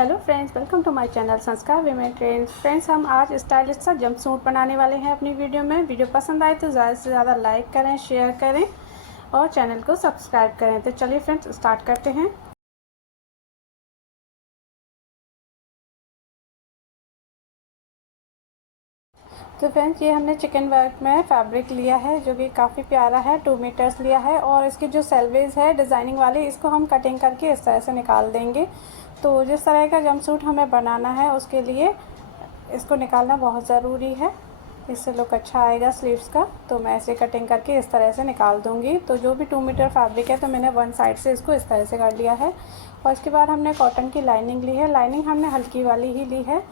Hello friends, welcome to my channel Sanskar women trends. Friends, हम आज stylish सा jump suit बनाने वाले हैं अपनी वीडियो में। वीडियो पसंद आए तो ज़्यादा से ज़्यादा लाइक करें, शेयर करें और चैनल को सब्सक्राइब करें। तो चलिए फ्रेंड्स, स्टार्ट करते हैं। तो फ्रेंड्स, ये हमने चिकन वर्क में फैब्रिक लिया है जो कि काफ़ी प्यारा है। 2 मीटर्स लिया है और इसकी जो सेलवेज है डिज़ाइनिंग वाली, इसको हम कटिंग करके इस तरह से निकाल देंगे। तो जिस तरह का जंप सूट हमें बनाना है उसके लिए इसको निकालना बहुत ज़रूरी है, इससे लुक अच्छा आएगा स्लीव्स का। तो मैं ऐसे कटिंग करके इस तरह से निकाल दूंगी। तो जो भी 2 मीटर फैब्रिक है तो मैंने वन साइड से इसको इस तरह से कर लिया है। और इसके बाद हमने कॉटन की लाइनिंग ली है। लाइनिंग हमने हल्की वाली ही ली है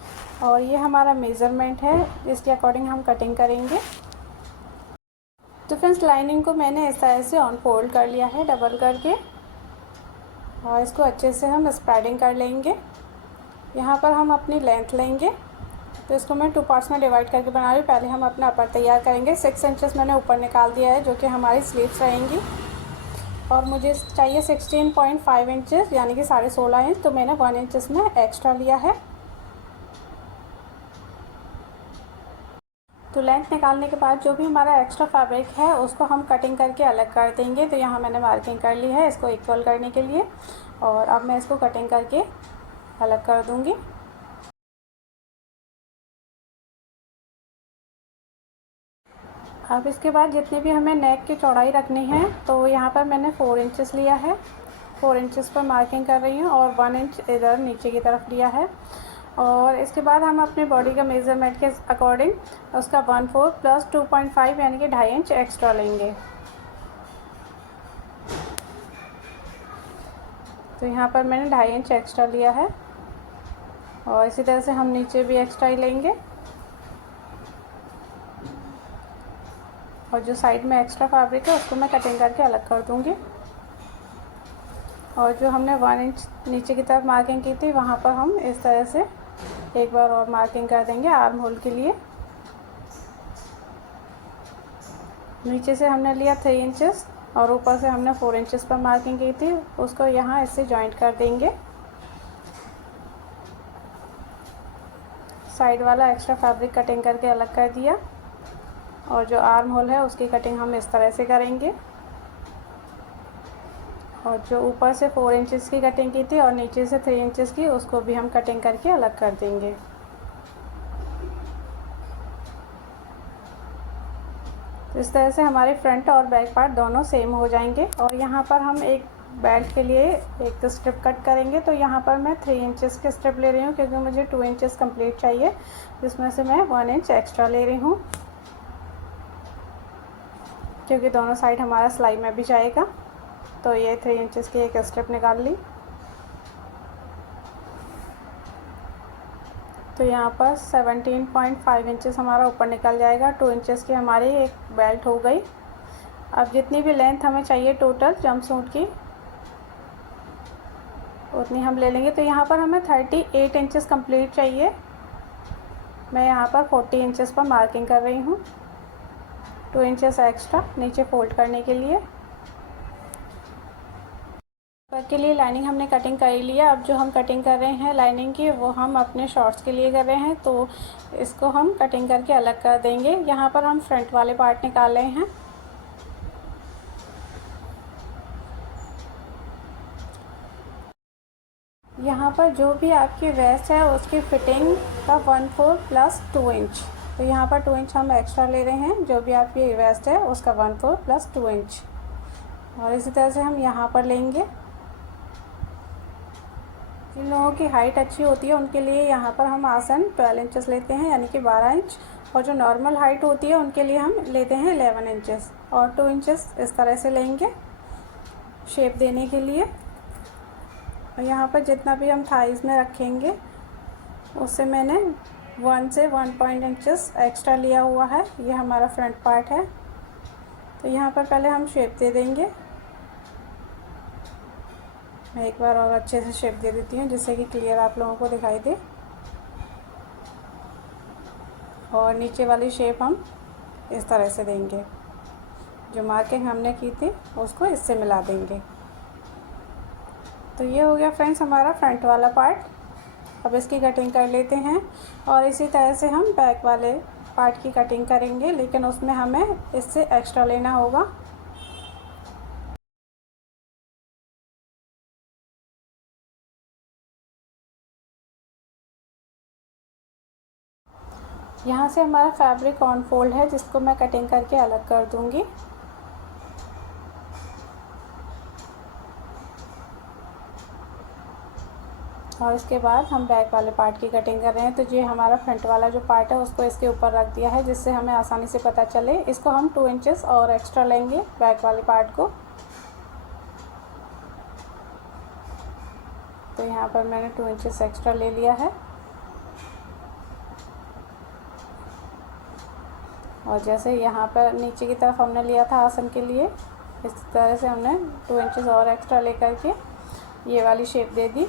और ये हमारा मेज़रमेंट है, इसके अकॉर्डिंग हम कटिंग करेंगे। तो फ्रेंड्स, लाइनिंग को मैंने इस तरह से ऑन फोल्ड कर लिया है डबल करके और इसको अच्छे से हम स्प्रेडिंग कर लेंगे। यहाँ पर हम अपनी लेंथ लेंगे, तो इसको मैं 2 पार्ट्स में डिवाइड करके बना रही हूँ। पहले हम अपना अपर तैयार करेंगे। 6 इंचेस मैंने ऊपर निकाल दिया है जो कि हमारी स्लीव्स रहेंगी और मुझे चाहिए 16.5 इंचेस यानी कि 16.5 इंच। तो मैंने 1 इंचेस में एक्स्ट्रा लिया है। तो लेंथ निकालने के बाद जो भी हमारा एक्स्ट्रा फैब्रिक है उसको हम कटिंग करके अलग कर देंगे। तो यहाँ मैंने मार्किंग कर ली है इसको इक्वल करने के लिए और अब मैं इसको कटिंग करके अलग कर दूँगी। अब इसके बाद जितनी भी हमें नेक की चौड़ाई रखनी है तो यहाँ पर मैंने 4 इंचेस लिया है। 4 इंचेस पर मार्किंग कर रही हूँ और 1 इंच इधर नीचे की तरफ लिया है। और इसके बाद हम अपने बॉडी का मेज़रमेंट के अकॉर्डिंग उसका 1/4 प्लस 2.5 यानी कि 2.5 इंच एक्स्ट्रा लेंगे। तो यहाँ पर मैंने 2.5 इंच एक्स्ट्रा लिया है और इसी तरह से हम नीचे भी एक्स्ट्रा ही लेंगे और जो साइड में एक्स्ट्रा फैब्रिक है उसको मैं कटिंग करके अलग कर दूँगी। और जो हमने 1 इंच नीचे की तरफ मार्किंग की थी वहाँ पर हम इस तरह से एक बार और मार्किंग कर देंगे आर्म होल के लिए। नीचे से हमने लिया 3 इंचेस और ऊपर से हमने 4 इंचेस पर मार्किंग की थी, उसको यहाँ इससे जॉइंट कर देंगे। साइड वाला एक्स्ट्रा फैब्रिक कटिंग करके अलग कर दिया और जो आर्म होल है उसकी कटिंग हम इस तरह से करेंगे। और जो ऊपर से 4 इंचेस की कटिंग की थी और नीचे से 3 इंचेस की, उसको भी हम कटिंग करके अलग कर देंगे। तो इस तरह से हमारे फ्रंट और बैक पार्ट दोनों सेम हो जाएंगे। और यहाँ पर हम एक बेल्ट के लिए एक स्ट्रिप कट करेंगे। तो यहाँ पर मैं 3 इंचेस की स्ट्रिप ले रही हूँ क्योंकि मुझे 2 इंचेस कंप्लीट चाहिए, जिसमें से मैं 1 इंच एक्स्ट्रा ले रही हूँ क्योंकि दोनों साइड हमारा सिलाई में भी जाएगा। तो ये 3 इंचेस की एक स्ट्रिप निकाल ली। तो यहाँ पर 17.5 इंचेस हमारा ऊपर निकल जाएगा। 2 इंचेस की हमारी एक बेल्ट हो गई। अब जितनी भी लेंथ हमें चाहिए टोटल जंप सूट की उतनी हम ले लेंगे। तो यहाँ पर हमें 38 इंचेस कंप्लीट चाहिए। मैं यहाँ पर 40 इंचेस पर मार्किंग कर रही हूँ, 2 इंचेस एक्स्ट्रा नीचे फोल्ड करने के लिए। ऊपर के लिए लाइनिंग हमने कटिंग कर लिया। अब जो हम कटिंग कर रहे हैं लाइनिंग की वो हम अपने शॉर्ट्स के लिए कर रहे हैं, तो इसको हम कटिंग करके अलग कर देंगे। यहाँ पर हम फ्रंट वाले पार्ट निकाल रहे हैं। यहाँ पर जो भी आपकी वेस्ट है उसकी फिटिंग का 1/4 प्लस 2 इंच। तो यहाँ पर 2 इंच हम एक्स्ट्रा ले रहे हैं। जो भी आपकी वेस्ट है उसका 1/4 प्लस 2 इंच। और इसी तरह से हम यहाँ पर लेंगे। जिन लोगों की हाइट अच्छी होती है उनके लिए यहाँ पर हम आसन 12 इंचेस लेते हैं यानी कि 12 इंच। और जो नॉर्मल हाइट होती है उनके लिए हम लेते हैं 11 इंचेस और 2 इंचेस इस तरह से लेंगे शेप देने के लिए। और यहाँ पर जितना भी हम थाइस में रखेंगे उससे मैंने 1 से 1 इंचेस एक्स्ट्रा लिया हुआ है। ये हमारा फ्रंट पार्ट है। तो यहाँ पर पहले हम शेप दे देंगे। मैं एक बार और अच्छे से शेप दे देती हूँ जिससे कि क्लियर आप लोगों को दिखाई दे। और नीचे वाली शेप हम इस तरह से देंगे। जो मार्किंग हमने की थी उसको इससे मिला देंगे। तो ये हो गया फ्रेंड्स हमारा फ्रंट वाला पार्ट। अब इसकी कटिंग कर लेते हैं और इसी तरह से हम बैक वाले पार्ट की कटिंग करेंगे, लेकिन उसमें हमें इससे एक्स्ट्रा लेना होगा। यहाँ से हमारा फैब्रिक ऑन फोल्ड है जिसको मैं कटिंग करके अलग कर दूँगी। और इसके बाद हम बैक वाले पार्ट की कटिंग कर रहे हैं। तो ये हमारा फ्रंट वाला जो पार्ट है उसको इसके ऊपर रख दिया है जिससे हमें आसानी से पता चले। इसको हम 2 इंचेस और एक्स्ट्रा लेंगे बैक वाले पार्ट को। तो यहाँ पर मैंने 2 इंचेस एक्स्ट्रा ले लिया है और जैसे यहाँ पर नीचे की तरफ हमने लिया था आसन के लिए, इस तरह से हमने 2 इंचेस और एक्स्ट्रा लेकर के ये वाली शेप दे दी।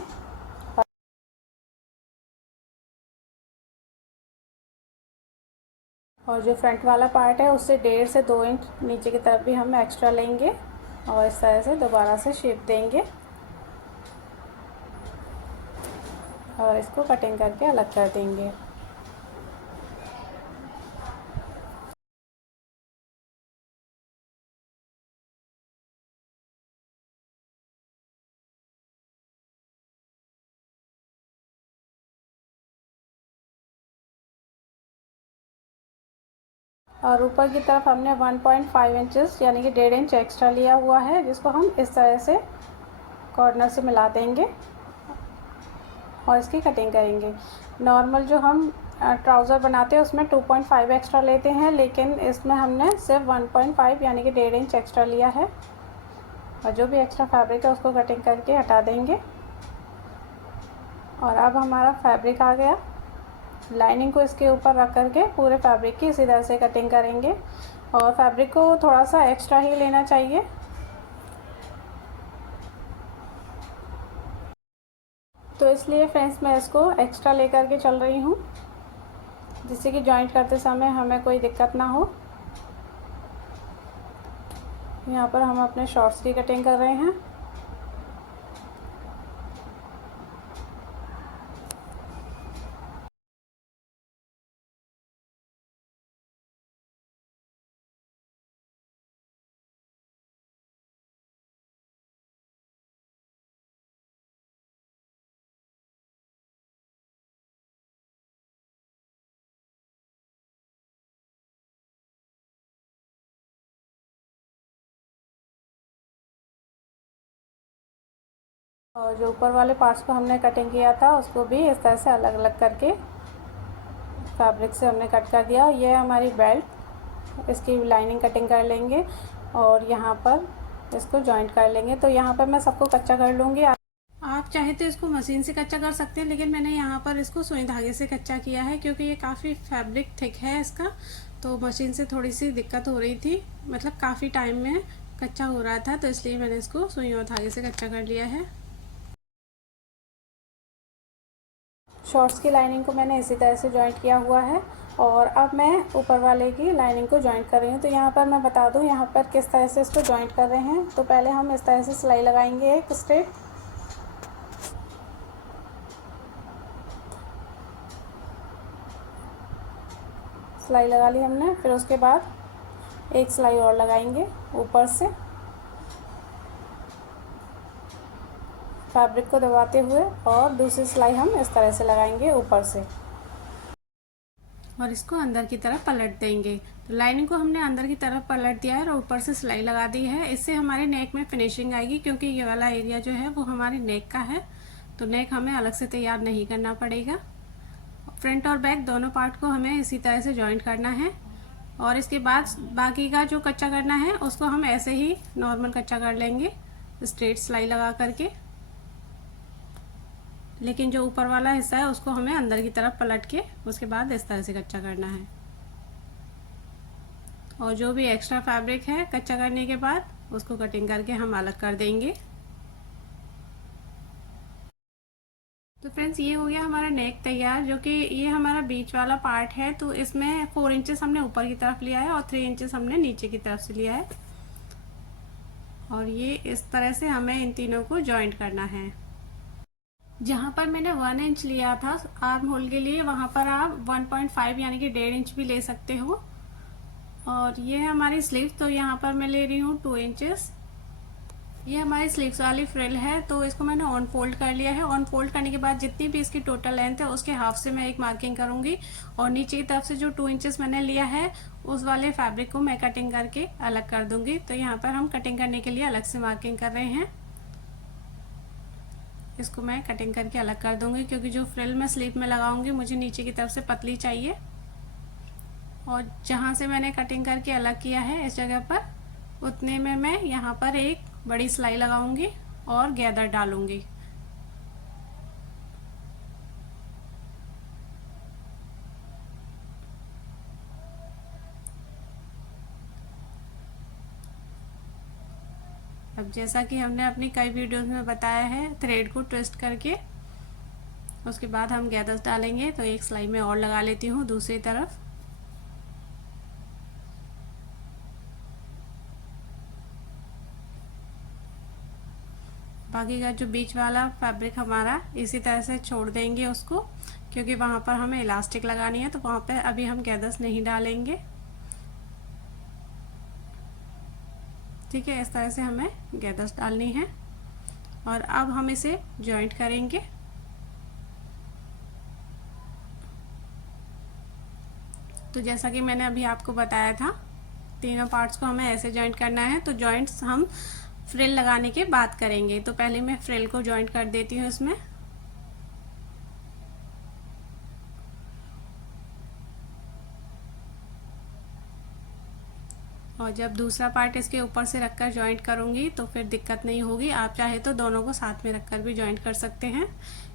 और जो फ्रंट वाला पार्ट है उससे 1.5 से 2 इंच नीचे की तरफ भी हम एक्स्ट्रा लेंगे और इस तरह से दोबारा से शेप देंगे और इसको कटिंग करके अलग कर देंगे। और ऊपर की तरफ हमने 1.5 इंचेस यानी कि 1.5 इंच एक्स्ट्रा लिया हुआ है जिसको हम इस तरह से कॉर्नर से मिला देंगे और इसकी कटिंग करेंगे। नॉर्मल जो हम ट्राउज़र बनाते हैं उसमें 2.5 एक्स्ट्रा लेते हैं, लेकिन इसमें हमने सिर्फ 1.5 यानी कि 1.5 इंच एक्स्ट्रा लिया है। और जो भी एक्स्ट्रा फैब्रिक है उसको कटिंग करके हटा देंगे। और अब हमारा फैब्रिक आ गया। लाइनिंग को इसके ऊपर रख करके पूरे फैब्रिक की इसी तरह से कटिंग करेंगे और फैब्रिक को थोड़ा सा एक्स्ट्रा ही लेना चाहिए। तो इसलिए फ्रेंड्स मैं इसको एक्स्ट्रा लेकर के चल रही हूँ जिससे कि जॉइंट करते समय हमें कोई दिक्कत ना हो। यहाँ पर हम अपने शॉर्ट्स की कटिंग कर रहे हैं। और जो ऊपर वाले पार्ट्स को हमने कटिंग किया था उसको भी इस तरह से अलग अलग करके फैब्रिक से हमने कट कर दिया। ये हमारी बेल्ट, इसकी लाइनिंग कटिंग कर लेंगे और यहाँ पर इसको जॉइंट कर लेंगे। तो यहाँ पर मैं सबको कच्चा कर लूँगी। आप चाहे तो इसको मशीन से कच्चा कर सकते हैं, लेकिन मैंने यहाँ पर इसको सुई धागे से कच्चा किया है क्योंकि ये काफ़ी फैब्रिक थिक है इसका। तो मशीन से थोड़ी सी दिक्कत हो रही थी, मतलब काफ़ी टाइम में कच्चा हो रहा था, तो इसलिए मैंने इसको सुई और धागे से कच्चा कर लिया है। शॉर्ट्स की लाइनिंग को मैंने इसी तरह से जॉइंट किया हुआ है और अब मैं ऊपर वाले की लाइनिंग को जॉइंट कर रही हूँ। तो यहाँ पर मैं बता दूँ यहाँ पर किस तरह से इसको जॉइंट कर रहे हैं। तो पहले हम इस तरह से सिलाई लगाएंगे एक स्ट्रेट, सिलाई लगा ली हमने। फिर उसके बाद एक सिलाई और लगाएंगे ऊपर से, फैब्रिक को दबाते हुए, और दूसरी सिलाई हम इस तरह से लगाएंगे ऊपर से और इसको अंदर की तरफ पलट देंगे। तो लाइनिंग को हमने अंदर की तरफ पलट दिया है और ऊपर से सिलाई लगा दी है। इससे हमारे नेक में फिनिशिंग आएगी क्योंकि ये वाला एरिया जो है वो हमारे नेक का है, तो नेक हमें अलग से तैयार नहीं करना पड़ेगा। फ्रंट और बैक दोनों पार्ट को हमें इसी तरह से जॉइंट करना है और इसके बाद बाकी का जो कच्चा करना है उसको हम ऐसे ही नॉर्मल कच्चा कर लेंगे स्ट्रेट सिलाई लगा करके। लेकिन जो ऊपर वाला हिस्सा है उसको हमें अंदर की तरफ पलट के उसके बाद इस तरह से कच्चा करना है। और जो भी एक्स्ट्रा फैब्रिक है कच्चा करने के बाद उसको कटिंग करके हम अलग कर देंगे। तो फ्रेंड्स ये हो गया हमारा नेक तैयार, जो कि ये हमारा बीच वाला पार्ट है। तो इसमें 4 इंचेस हमने ऊपर की तरफ लिया है और 3 इंचेस हमने नीचे की तरफ से लिया है और ये इस तरह से हमें इन तीनों को जॉइंट करना है। जहाँ पर मैंने 1 इंच लिया था आर्म होल के लिए, वहाँ पर आप 1.5 यानी कि 1.5 इंच भी ले सकते हो। और ये है हमारी स्लीव, तो यहाँ पर मैं ले रही हूँ 2 इंचेस। ये हमारी स्लीव्स वाली फ्रिल है, तो इसको मैंने ऑन फोल्ड कर लिया है। ऑन फोल्ड करने के बाद जितनी भी इसकी टोटल लेंथ है उसके हाफ से मैं एक मार्किंग करूंगी, और नीचे की तरफ से जो 2 इंचेस मैंने लिया है उस वाले फैब्रिक को मैं कटिंग करके अलग कर दूंगी। तो यहाँ पर हम कटिंग करने के लिए अलग से मार्किंग कर रहे हैं। इसको मैं कटिंग करके अलग कर दूंगी, क्योंकि जो फ्रिल मैं स्लीव में लगाऊंगी मुझे नीचे की तरफ से पतली चाहिए। और जहाँ से मैंने कटिंग करके अलग किया है इस जगह पर, उतने में मैं यहाँ पर एक बड़ी सिलाई लगाऊंगी और गैदर डालूंगी। अब जैसा कि हमने अपनी कई वीडियोस में बताया है, थ्रेड को ट्विस्ट करके उसके बाद हम गैदर्स डालेंगे। तो एक सिलाई में और लगा लेती हूँ दूसरी तरफ। बाकी का जो बीच वाला फैब्रिक हमारा इसी तरह से छोड़ देंगे उसको, क्योंकि वहाँ पर हमें इलास्टिक लगानी है, तो वहाँ पर अभी हम गैदर्स नहीं डालेंगे। ठीक है, इस तरह से हमें गैदर्स डालनी है। और अब हम इसे जॉइंट करेंगे। तो जैसा कि मैंने अभी आपको बताया था, तीनों पार्ट्स को हमें ऐसे जॉइंट करना है। तो जॉइंट्स हम फ्रिल लगाने के बाद करेंगे। तो पहले मैं फ्रिल को जॉइंट कर देती हूँ इसमें। और जब दूसरा पार्ट इसके ऊपर से रखकर जॉइंट करूँगी तो फिर दिक्कत नहीं होगी। आप चाहे तो दोनों को साथ में रखकर भी जॉइंट कर सकते हैं,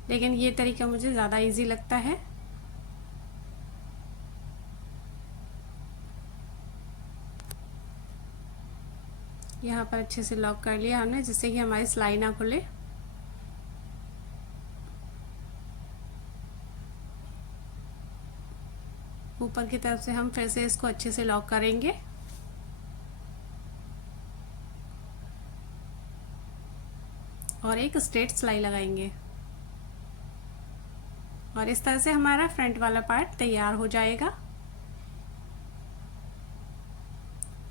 लेकिन ये तरीका मुझे ज़्यादा इजी लगता है। यहाँ पर अच्छे से लॉक कर लिया हमने, जिससे कि हमारी सिलाई ना खुले। ऊपर की तरफ से हम फिर से इसको अच्छे से लॉक करेंगे। और एक स्ट्रेट सिलाई लगाएंगे। और इस तरह से हमारा फ्रंट वाला पार्ट तैयार हो जाएगा।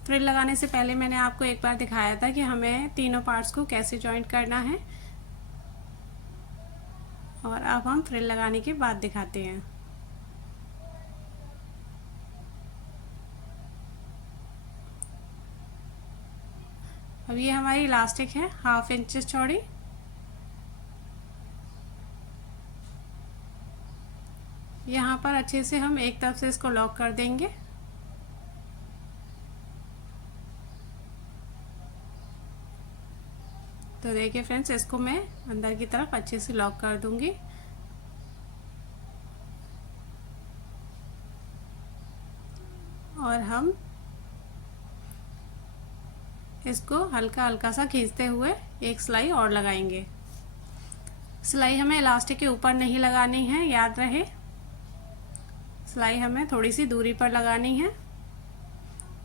फ्रिल लगाने से पहले मैंने आपको एक बार दिखाया था कि हमें तीनों पार्ट्स को कैसे जॉइंट करना है, और अब हम फ्रिल लगाने के बाद दिखाते हैं। अब ये हमारी इलास्टिक है 1/2 इंच चौड़ी। यहाँ पर अच्छे से हम एक तरफ से इसको लॉक कर देंगे। तो देखिए फ्रेंड्स, इसको मैं अंदर की तरफ अच्छे से लॉक कर दूंगी। और हम इसको हल्का हल्का सा खींचते हुए एक सिलाई और लगाएंगे। सिलाई हमें इलास्टिक के ऊपर नहीं लगानी है, याद रहे। सिलाई हमें थोड़ी सी दूरी पर लगानी है,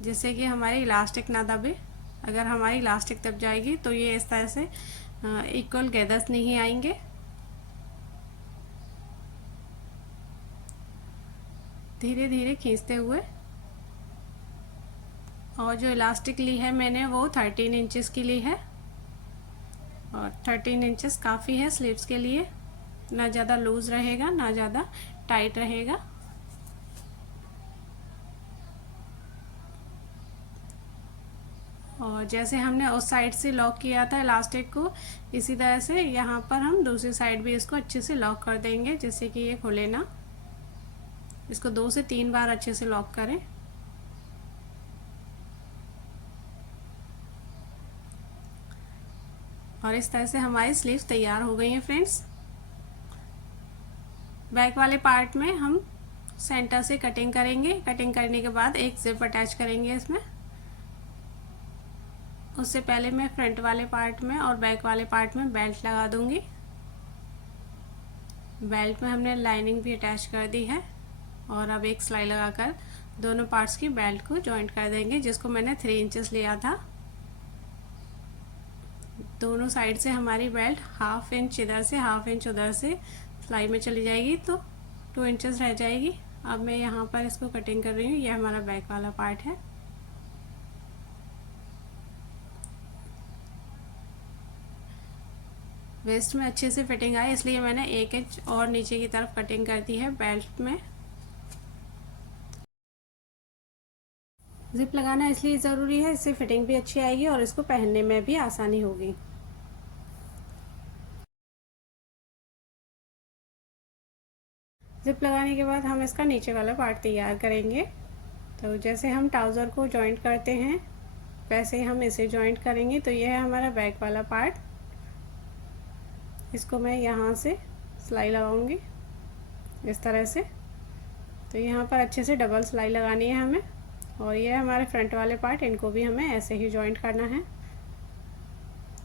जिससे कि हमारी इलास्टिक ना दबे। अगर हमारी इलास्टिक दब जाएगी तो ये इस तरह से इक्वल गैदर्स नहीं आएंगे। धीरे धीरे खींचते हुए। और जो इलास्टिक ली है मैंने वो 13 इंचेस की ली है, और 13 इंचेस काफ़ी है स्लीव्स के लिए। ना ज़्यादा लूज रहेगा ना ज़्यादा टाइट रहेगा। और जैसे हमने उस साइड से लॉक किया था इलास्टिक को, इसी तरह से यहाँ पर हम दूसरी साइड भी इसको अच्छे से लॉक कर देंगे, जिससे कि ये खुले ना। इसको 2 से 3 बार अच्छे से लॉक करें। और इस तरह से हमारी स्लीव्स तैयार हो गई हैं फ्रेंड्स। बैक वाले पार्ट में हम सेंटर से कटिंग करेंगे। कटिंग करने के बाद एक जिप अटैच करेंगे इसमें। उससे पहले मैं फ्रंट वाले पार्ट में और बैक वाले पार्ट में बेल्ट लगा दूंगी। बेल्ट में हमने लाइनिंग भी अटैच कर दी है। और अब एक सिलाई लगाकर दोनों पार्ट्स की बेल्ट को जॉइंट कर देंगे, जिसको मैंने 3 इंचेस लिया था। दोनों साइड से हमारी बेल्ट 1/2 इंच इधर से 1/2 इंच उधर से सिलाई में चली जाएगी, तो 2 इंचेस रह जाएगी। अब मैं यहाँ पर इसको कटिंग कर रही हूँ। ये हमारा बैक वाला पार्ट है। वेस्ट में अच्छे से फिटिंग आए इसलिए मैंने 1 इंच और नीचे की तरफ कटिंग कर दी है बेल्ट में। जिप लगाना इसलिए ज़रूरी है, इससे फिटिंग भी अच्छी आएगी और इसको पहनने में भी आसानी होगी। जिप लगाने के बाद हम इसका नीचे वाला पार्ट तैयार करेंगे। तो जैसे हम ट्राउज़र को जॉइंट करते हैं वैसे ही हम इसे जॉइंट करेंगे। तो यह है हमारा बैक वाला पार्ट। इसको मैं यहाँ से सिलाई लगाऊंगी इस तरह से। तो यहाँ पर अच्छे से डबल सिलाई लगानी है हमें। और ये हमारे फ्रंट वाले पार्ट, इनको भी हमें ऐसे ही जॉइंट करना है।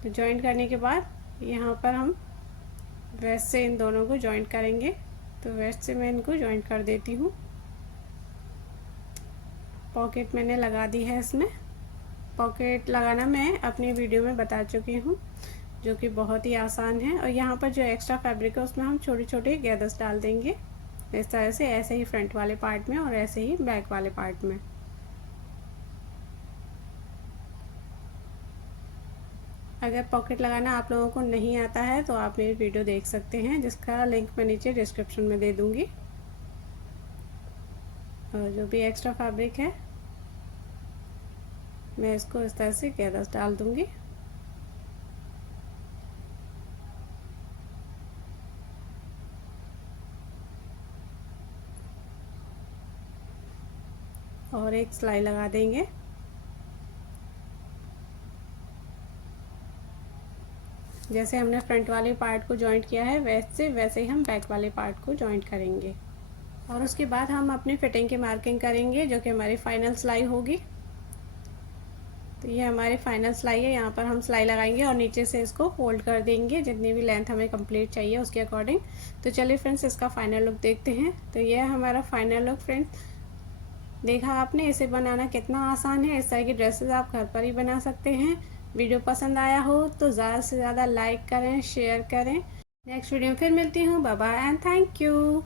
तो जॉइंट करने के बाद यहाँ पर हम वेस्ट से इन दोनों को जॉइंट करेंगे। तो वेस्ट से मैं इनको जॉइंट कर देती हूँ। पॉकेट मैंने लगा दी है। इसमें पॉकेट लगाना मैं अपनी वीडियो में बता चुकी हूँ, जो कि बहुत ही आसान है। और यहाँ पर जो एक्स्ट्रा फैब्रिक है उसमें हम छोटे छोटे गैदर्स डाल देंगे इस तरह से, ऐसे ही फ्रंट वाले पार्ट में और ऐसे ही बैक वाले पार्ट में। अगर पॉकेट लगाना आप लोगों को नहीं आता है तो आप मेरी वीडियो देख सकते हैं, जिसका लिंक मैं नीचे डिस्क्रिप्शन में दे दूंगी। और जो भी एक्स्ट्रा फैब्रिक है मैं इसको इस तरह से गैदर्स डाल दूंगी। और एक सिलाई लगा देंगे। जैसे हमने फ्रंट वाले पार्ट को जॉइंट किया है वैसे ही हम बैक वाले पार्ट को जॉइंट करेंगे। और उसके बाद हम अपनी फिटिंग की मार्किंग करेंगे, जो कि हमारी फाइनल सिलाई होगी। तो ये हमारी फाइनल सिलाई है। यहाँ पर हम सिलाई लगाएंगे और नीचे से इसको फोल्ड कर देंगे जितनी भी लेंथ हमें कंप्लीट चाहिए उसके अकॉर्डिंग। तो चलिए फ्रेंड्स, इसका फाइनल लुक देखते हैं। तो ये है हमारा फाइनल लुक फ्रेंड्स। देखा आपने, इसे बनाना कितना आसान है। इस तरह की ड्रेसेस आप घर पर ही बना सकते हैं। वीडियो पसंद आया हो तो ज़्यादा से ज़्यादा लाइक करें, शेयर करें। नेक्स्ट वीडियो फिर मिलती हूँ। Bye bye and thank you.